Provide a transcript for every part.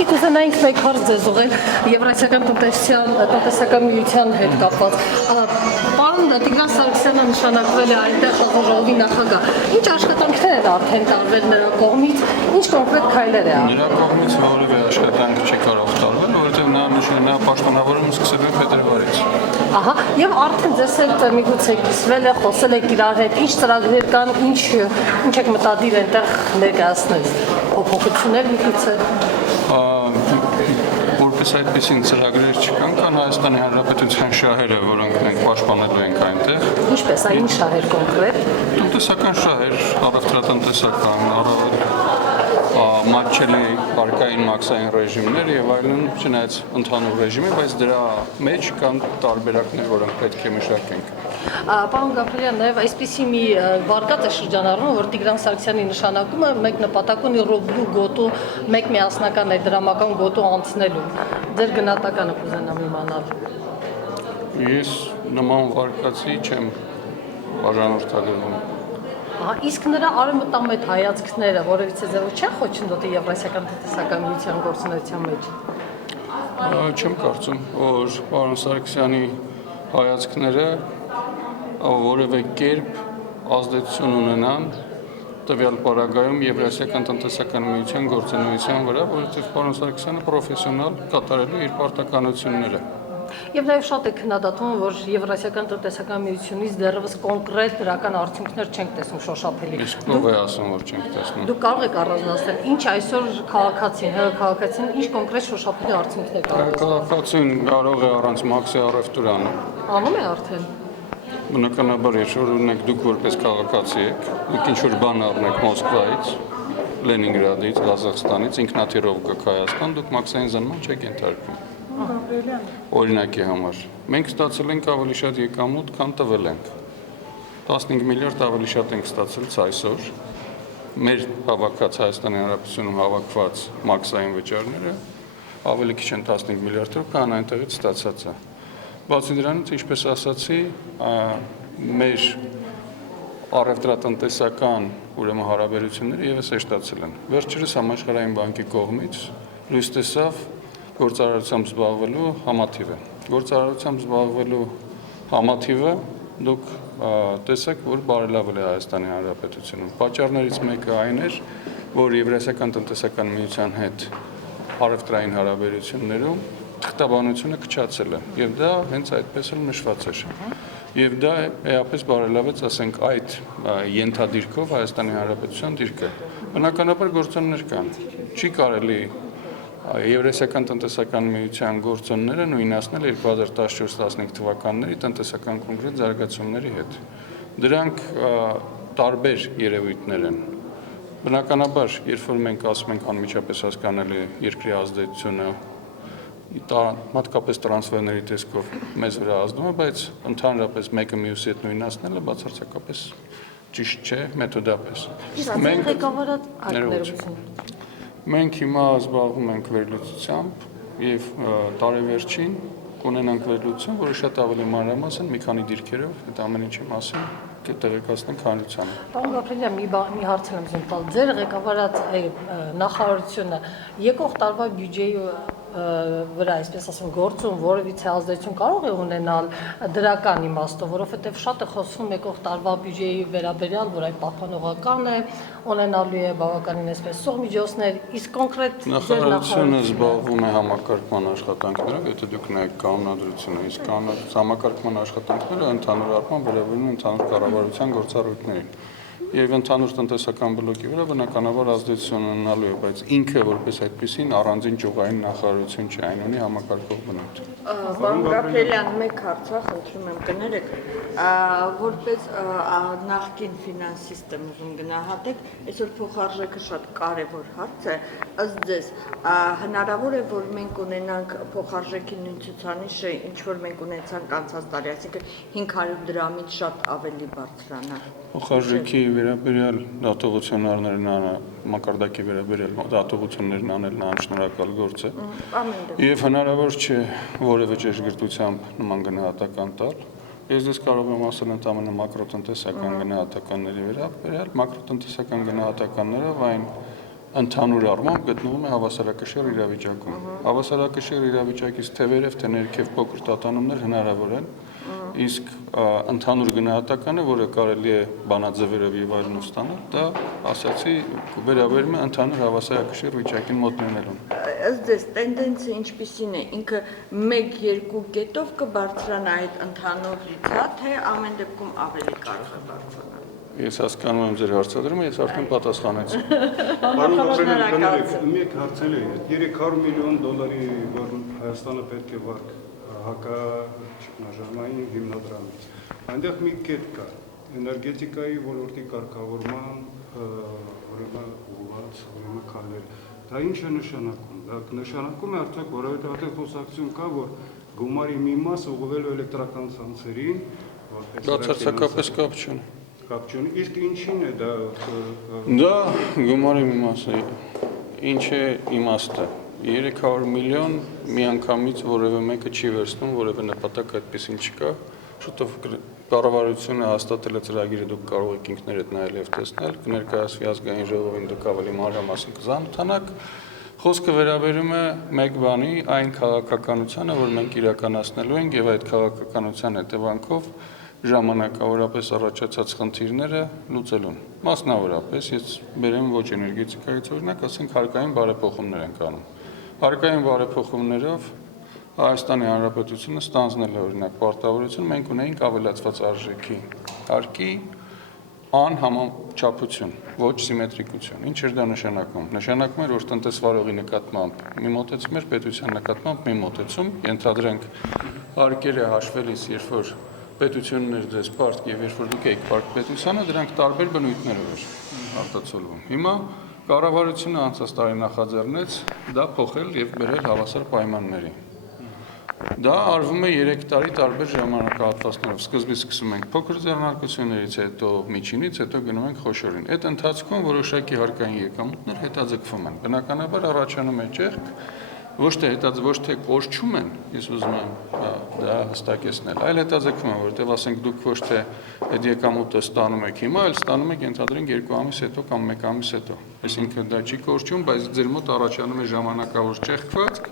Ուղղակի կուզենայինք մեկ հարց ձեզ ուղղել Եվրասիական տնտեսական միության հետ կապված։ Պարոն Տիգրան Սարգսյանը նշանակվել է այնտեղ ժողովի նախագահ։ Ինչ աշխատանքներ են արդեն տարվել նրա կողմից, ինչ կոնկրետ քայլեր է արվել։ Նրա կողմից որևէ աշխատանք չի կարող տարվել, որովհետև նա պաշտոնավորումը սկսել է փետրվարից։ Ահա, եւ արդեն ձեզ հետ միգուցե կիսվել է, խոսել եք իրար հետ, ինչ ծրագրեր կան, ինչ եք մտադիր այնտեղ ներկայացնել, փոփոխություններ միգուցե։ Որպես այդպիսին ծրագրեր չկան, կան Հայաստանի Հանրապետության շահերը, որոնք մենք պաշտպանելու ենք այնտեղ։ Ինչպես, այն ինչ շահեր կոնկրետ։ Տնտեսական շահեր, առևտրատնտեսական, մատչելի արկային մաքսային ռեժիմներ եւ այլն, չնայած ընդհանուր ռեժիմի, բայց դրա մեջ կան տարբերակներ, որոնք պետք է մշակենք։ Պարոն Գաբրելյան, նաև այսպիսի մի վարկած է շրջանառվում, որ Տիգրան Սարգսյանի նշանակումը մեկ նպատակ ունի ռուբլու գոտու մեկ միասնական դրամական գոտու անցնելու։ Ձեր գնահատականը կուզենամ իմանալ։ Ես նման վարկածի չեմ բաժանորդագրվում։ Իսկ նրա արևմտամետ հայացքները որևիցե ձևով չեն խոչընդոտի Եվրասիական տնտեսական միության գործունեության մեջ։ Չեմ կարծում, որ պարոն Սարգսյանի հայացքները որևէ կերպ ազդեցություն ունենան տվյալ պարագայում Եվրասիական տնտեսական միության գործունեության վրա, որովհետև պարոն Սարգսյանը պրոֆեսիոնալ կատարելու իր պարտականությունները։ Եվ նաև շատ է քննադատվում, որ Եվրասիական տնտեսական միությունից դեռևս կոնկրետ դրական արդյունքներ չենք տեսնում շոշափելի։ Իսկ ով է ասում, որ չենք տեսնում։ Դուք կարող եք առանձնացնել, ինչ այսօր քաղաքացին, ինչ կոնկրետ շոշափելի արդյունքներ կարող է։ Քաղաքացին կարող է առանց մաքսի առևտուր անել։ Անում է արդեն։ Բնականաբար, երբ օրինակ դուք որպես քաղաքացի եք, դուք ինչ-որ բան առնեք Մոսկվայից, Լենինգրադից, Ղազախստանից, ինքնաթիռով գաք Հայաստան, դուք մաքսային զննման չեք ենթարկվում։ Օրինակի համար, մենք ստացել ենք ավելի շատ եկամուտ, քան տվել ենք։ 15 միլիարդ ավելի շատ ենք ստացել այսօր։ Մեր հավաքած Հայաստանի Հանրապետությունում հավաքված մաքսային վճարները ավելի քիչ են 15 միլիարդով, քան այնտեղից ստացած է։ Բացի դրանից, ինչպես ասացի, մեր առևտրատնտեսական ուրեմն հարաբերությունները ևս հեշտացել են։ Վերջերս Համաշխարհային բանկի կողմից լույս տեսավ գործարարությամբ զբաղվելու համաթիվը։ Գործարարությամբ զբաղվելու համաթիվը դուք տեսեք, որ բարելավել է Հայաստանի Հանրապետությունում։ Պատճառներից մեկը այն էր, որ Եվրասիական տնտեսական միության հետ առևտրային հարաբերություններում թղթաբանությունը քչացել է, եւ դա հենց այդպես էլ նշված էր։ Եվ դա էապես բարելավեց, ասենք, այդ ենթադիրքով Հայաստանի Հանրապետության դիրքը։ Բնականաբար գործոններ կան։ Չի կարելի Եվրասիական տնտեսական միության գործոնները նույնացնել 2014-15 թվականների տնտեսական կոնկրետ զարգացումների հետ։ Դրանք տարբեր երևույթներ են։ Բնականաբար, երբ որ մենք ասում ենք անմիջապես հասկանալի երկրի ազդեցությունը, մատկապես տրանսֆերների տեսքով մեզ վրա ազդում է, բայց ընդհանրապես մեկը մյուսի հետ նույնացնելը բացարձակապես ճիշտ չէ մեթոդապես։ Մենք հիմա զբաղվում ենք վերլուծությամբ եւ տարեվերջին կունենանք վերլուծություն, որը շատ ավելի մանրամասն մի քանի դիրքերով այդ ամեն ինչի մասին կտեղեկացնենք հանրությանը։ Պարոն Գաբրելյան, մի հարց եմ ուզում տալ։ Ձեր ղեկավարած նախարարությունը եկող տարվա բյուջեի վրա, այսպես ասեմ, գործում որևիցե ազդեցություն կարող է ունենալ դրական իմաստով, որովհետև շատ է խոսվում եկող տարվա բյուջեի վերաբերյալ, որ այն պահպանողական է, ունենալու է բավականին այսպես սուղ միջոցներ, իսկ կոնկրետ նախարարությունը զբաղվում է համակարգման աշխատանքներով, եթե դուք նայեք կանոնադրությունը, իսկ համակարգման աշխատանքները ընդհանուր առմամբ վերաբերում են ընդհանուր կառավարության գործառույթներին։ Եվ ընդհանուր տնտեսական բլոկի վրա բնականաբար ազդեցություն ունենալու է, բայց ինքը որպես այդպեսին առանձին ճյուղային նախարարություն չէ, այն ունի համակարգող բնույթ։ Պարոն Գաբրելյան, մեկ հարց խնդրում եմ կներեք, որպես նախկին ֆինանսիստ եմ ուզում գնահատեք, այսօր փոխարժեքը շատ կարևոր հարց է, ըստ ձեզ, հնարավոր է, որ մենք ունենանք փոխարժեքի նույն ցուցանիշը, ինչ որ մենք ունեցանք անցած տարի, այսինքն 500 դրամից շատ ավելի բարձրանա։ Փոխարժեքի վերաբերյալ դատողություններն մակարդակի վերաբերյալ դատողություններն անելն անշնորհակալ գործ է։ Եվ հնարավոր չէ որևէ ճշգրտությամբ նման գնահատական տալ։ Ես դες կարող եմ ասել ընդամենը մակրոտնտեսական գնահատականների վերաբերյալ, մակրոտնտեսական գնահատականներով այն ընդհանուր առմամբ գտնվում է հավասարակշիռ իրավիճակում։ Հավասարակշիռ իրավիճակից թե վերև, թե ներքև փոքր տատանումներ հնարավոր են, իսկ ընդհանուր գնահատականը, որը կարելի է բանաձևերով եւ այլն ստանալ, դա ասացի վերաբերում է ընդհանուր հավասարակշիռ վիճակին մոտնելուն։ Ըստ ձեզ տենդենսը ինչպիսին է, ինքը 1-2 կետով կբարձրանա այդ ընդհանուրից, թե ամեն դեպքում ավելի կարող է բարձրանալ։ Ես հասկանում եմ ձեր հարցադրումը, ես արդեն պատասխանեցի։ Մեկ հարցել է, 300 միլիոն դոլարի, որ Հայաստանը պետք է վարկ հակաճգնաժամային հիմնադրամից։ Այնտեղ մի կետ կա, էներգետիկայի ոլորտի կարգավորման ուղղված քայլեր։ Դա ինչ է նշանակում։ Դա նշանակում է արդյոք, որովհետև այդտեղ խոսակցություն կա, որ գումարի մի մասը ուղղվելու էլեկտրական ցանցերին, Բացարձակապես կապ չունի։ Կապ չունի, իսկ ինչին է դա։ Դա գումարի մի մասը է։ Ինչ է իմաստը։ 300 միլիոն միանգամից որևէ մեկը չի վերցնում, որևէ նպատակ այդպեսին չկա։ Շուտով կառավարությունը հաստատել է ծրագիրը, դուք կարող եք ինքներդ նայել եւ տեսնել, կներկայացվի ազգային ժողովին, դուք ավելի մանրամասն կզանթանաք։ Խոսքը վերաբերում է մեկ բանի, այն քաղաքականությանը, որ մենք իրականացնելու ենք եւ այդ քաղաքականության հետևանքով ժամանակավորապես առաջացած խնդիրները լուծելուն։ Մասնավորապես, ես բերեմ ոչ էներգետիկայից օրինակ, ասենք հարկային բարեփոխումներ ենք անում։ Հարկային բարեփոխումներով Հայաստանի Հանրապետությունը ստանձնել է օրինակ պարտավորություն, մենք ունեինք ավելացված արժեքի հարկի անհամաչափություն, ոչ սիմետրիկություն։ Ինչ էր դա նշանակում։ Նշանակում էր, որ տնտեսվարողի նկատմամբ մի մոտեցում էր, պետության նկատմամբ մի մոտեցում, ենթադրենք հարկերը հաշվելիս, երբ որ պետությունն էր ձեզ պարտք եւ երբ որ դուք եք պարտք պետությանը, դրանք տարբեր բնույթներով էր արտացոլվում։ Հիմա կառավարությունը անցած տարի նախաձեռնեց դա փոխել եւ բերել հավասար պայմանների։ Դա արվում է 3 տարի տարբեր ժամանակահատվածներով։ Սկզբից սկսում ենք փոքր ձեռնարկություններից, հետո միջինից, հետո գնում ենք խոշորին։ Այդ ընթացքում որոշակի հարկային եկամուտներ հետաձգվում են։ Բնականաբար առաջանում է ճեղք, ոչ թե կորչում են, ես ուզում եմ դա հստակեցնել, այլ հետաձգվում են, որովհետև ասենք դուք ոչ թե այդ եկամուտը ստանում եք հիմա, այլ ստանում եք ենթադրենք 2 ամիս հետո կամ 1 ամիս հետո։ Այսինքն դա չի կորչում, բայց ձեր մոտ առաջանում է ժամանակավոր ճեղքվածք,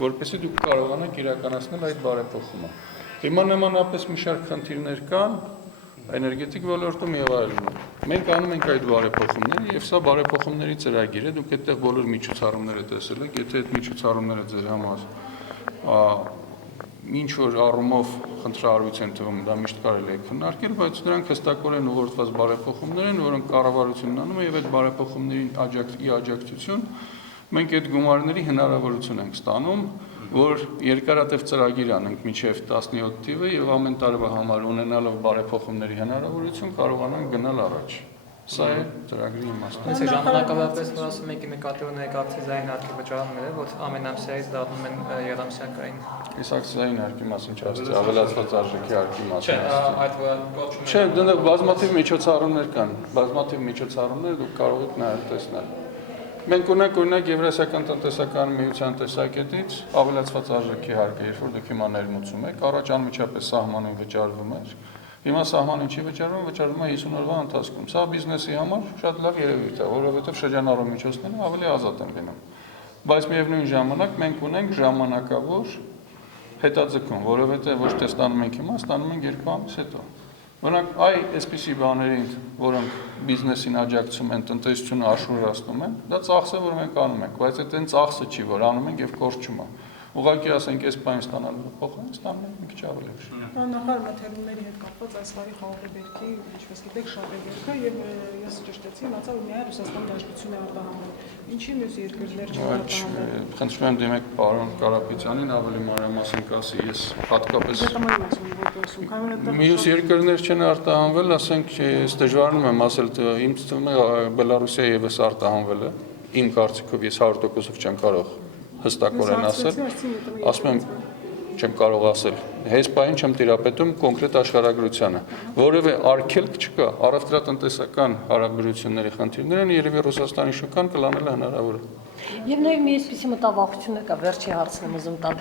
որպեսզի դուք կարողանաք իրականացնել այդ բարեփոխումը։ Հիմա նմանապես մի շարք խնդիրներ կան էներգետիկ ոլորտում եւ այլն։ Մենք անում ենք այդ բարեփոխումները եւ սա բարեփոխումների ծրագիր է, դուք այդտեղ բոլոր միջոցառումները տեսել եք, եթե այդ միջոցառումները ձեր համար ինչ որ առումով խնդրահարույց են թվում, դա միշտ կարելի է քննարկել, բայց դրանք հստակորեն ուղղորդված բարեփոխումներ են, որոնք կառավարությունն անում է եւ այդ բարեփոխումներին աջակցություն մենք այդ գումարների հնարավորություն ենք ստանում, որ երկարատև ծրագիր անենք մինչև 17 թիվը եւ ամեն տարվա համար ունենալով բարեփոխումների հնարավորություն կարողանանք գնալ առաջ։ Սա է ծրագրի իմաստը։ Իսկ ժամանակավորապես որ ասում եք նկատի ունեք ակցիզային հարկի վճարումները, որ ամենամսյայից դառնում են երամսյակային։ Այս ակցիզային հարկի մասին չասացի, ավելացված արժեքի հարկի մասին։ Չէ, այդ որ կոչում Չէ, դրանք բազմաթիվ միջոցառումներ կան, բազմաթիվ միջոցառումներ դուք կարող եք նայել տեսնել։ Մենք ունենք օրինակ Եվրասիական տնտեսական միության տեսակետից ավելացված արժեքի հարկը, երբ որ դուք հիմա ներմուծում եք, առաջ անմիջապես սահմանին վճարվում էր, հիմա սահմանին չի վճարվում, վճարվում է 50 օրվա ընթացքում։ Սա բիզնեսի համար շատ լավ երևույթ է, որովհետև շրջանառու միջոցները ավելի ազատ են լինում։ Բայց միևնույն ժամանակ մենք ունենք ժամանակավոր հետաձգում, որովհետև ոչ թե ստանում ենք հիմա, ստանում ենք 2 ամիս հետո։ Օրինակ, այսպիսի բաներին, որոնք բիզնեսին աջակցում են, տնտեսությունը աշխուժացնում են, դա ծախս է, որ մենք անում ենք, բայց այդ այն ծախսը չի, որ անում ենք եւ կորչում է։ Ուղղակի ասենք, այս բանը ստանալու փոխանակ ստանում ենք մի քիչ ավելի ուշ։ Նախարար մթերումների հետ կապված այս տարի խաղաղաբերքի, ինչպես գիտեք, շատ է երկը եւ ես ճշտեցի, իմացա, որ միայն Ռուսաստան դաշնություն է արտահանվել։ Ինչի մյուս երկրներ չեն արտահանվել։ Խնդրում եմ դիմեք պարոն Կարապետյանին ավելի մանրամասն կասի, ես հատկապես Մյուս երկրներ չեն արտահանվել, ասենք, ես դժվարանում եմ ասել, ինձ թվում է Բելարուսիա եւս արտահանվել է։ Իմ կարծիքով ես 100%-ով չեմ կարող հստակորեն ասել, ասում եմ չեմ կարող ասել, հեսպային չեմ տիրապետում կոնկրետ աշխարհագրությանը, որևէ արգելք չկա, առևտրատնտեսական հարաբերությունների խնդիրներն երևի Ռուսաստանի շուկան կլանելը հնարավոր է։ Եվ նաև մի այսպիսի մտավախություն կա, վերջի հարցն եմ ուզում տալ։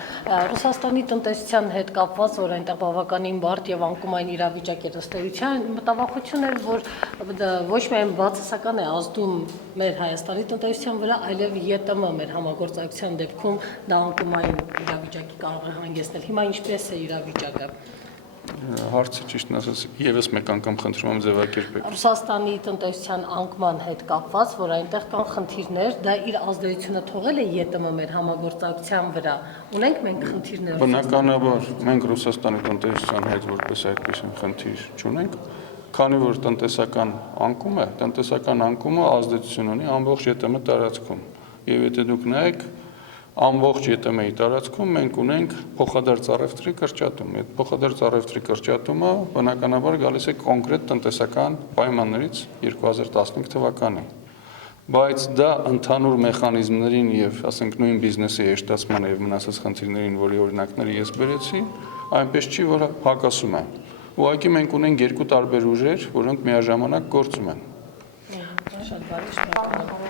Ռուսաստանի տնտեսության հետ կապված, որ այնտեղ բավականին բարդ եւ անկումային իրավիճակ է ըստ էության, մտավախություն էր, որ ոչ միայն բացասական է ազդում մեր Հայաստանի տնտեսության վրա, այլև ԵՏՄ մեր համագործակցության դեպքում դա անկումային իրավիճակի կարող է հանգեցնել։ Հիմա ինչպես է իրավիճակը։ Հարցը ճիշտն ասած եւս մեկ անգամ խնդրում եմ ձևակերպեք։ Ռուսաստանի տնտեսության անկման հետ կապված, որ այնտեղ կան խնդիրներ, դա իր ազդեցությունը թողել է ԵՏՄ մեր համագործակցության վրա։ Ունենք մենք խնդիրներ։ Բնականաբար մենք Ռուսաստանի տնտեսության հետ որպես այդպիսին խնդիր չունենք, քանի որ տնտեսական անկումը ազդեցություն ունի ամբողջ ԵՏՄ տարածքում։ Եվ եթե դուք նայեք, ամբողջ ԵՏՄ-ի տարածքում մենք ունենք փոխադարձ առևտրի կրճատում։ Այդ փոխադարձ առևտրի կրճատումը բնականաբար գալիս է կոնկրետ տնտեսական պայմաններից 2015 թվականին։ Բայց դա ընդհանուր մեխանիզմներին եւ, ասենք, նույն բիզնեսի հեշտացմանը եւ մնացած խնդիրներին, որի օրինակները ես բերեցի, այնպես չի, որ հակասում է։ Ուղղակի մենք ունենք երկու տարբեր ուժեր, որոնք միաժամանակ գործում են։ Շատ բարի, շնորհակալ եմ։